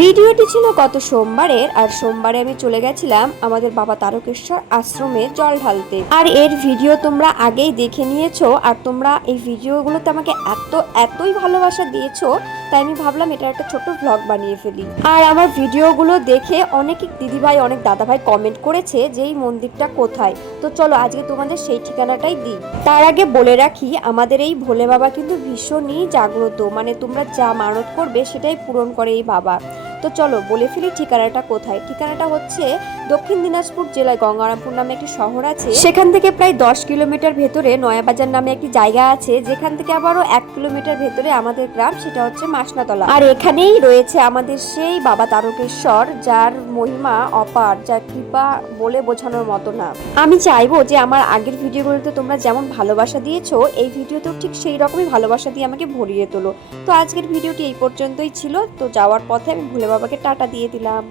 ভিডিওটি ছিল গত সোমবারের, আর সোমবারে আমি চলে গেছিলাম আমাদের বাবা তারকেশ্বর আশ্রমে জল ঢালতে। আর এর ভিডিও তোমরা আগেই দেখে নিয়েছো, আর তোমরা এই ভিডিওগুলোতে আমাকে এতই ভালোবাসা দিয়েছো, তাই আমি ভাবলাম এটা একটা ছোট ভ্লগ বানিয়ে ফেলি। আর আমার ভিডিওগুলো দেখে অনেক দিদিভাই, অনেক দাদাভাই কমেন্ট করেছে যে এই মন্দিরটা কোথায়। তো চলো আজকে তোমাদের সেই ঠিকানাটাই দিই। তার আগে বলে রাখি, আমাদের এই ভোলে বাবা কিন্তু ভীষণই জাগ্রত, মানে তোমরা যা মানত করবে সেটাই পূরণ করে এই বাবা। তো চলো বলে ফেলি ঠিকানাটা কোথায়। ঠিকানাটা হচ্ছে দক্ষিণ দিনাজপুর জেলায় গঙ্গারামপুর নামে একটি শহর আছে, সেখান থেকে প্রায় 10 কিলোমিটার ভেতরে নয়াবাজার নামে একটি জায়গা আছে, যেখান থেকে আবারও 1 কিলোমিটার ভেতরে আমাদের গ্রাম, সেটা হচ্ছে মাসনাতলা। আর এখানেই রয়েছে আমাদের সেই বাবা তারকেশ্বর, যার মহিমা অপার, যার কৃপা বলে বোঝানোর মতো না। আমি চাইবো যে আমার আগের ভিডিওগুলোতে তোমরা যেমন ভালোবাসা দিয়েছো, এই ভিডিওতেও ঠিক সেই রকমই ভালোবাসা দিয়ে আমাকে ভরিয়ে তোলো। তো আজকের ভিডিওটি এই পর্যন্তই ছিল। তো যাওয়ার পথে আমি ভোলে বাবাকে টাটা দিয়ে দিলাম।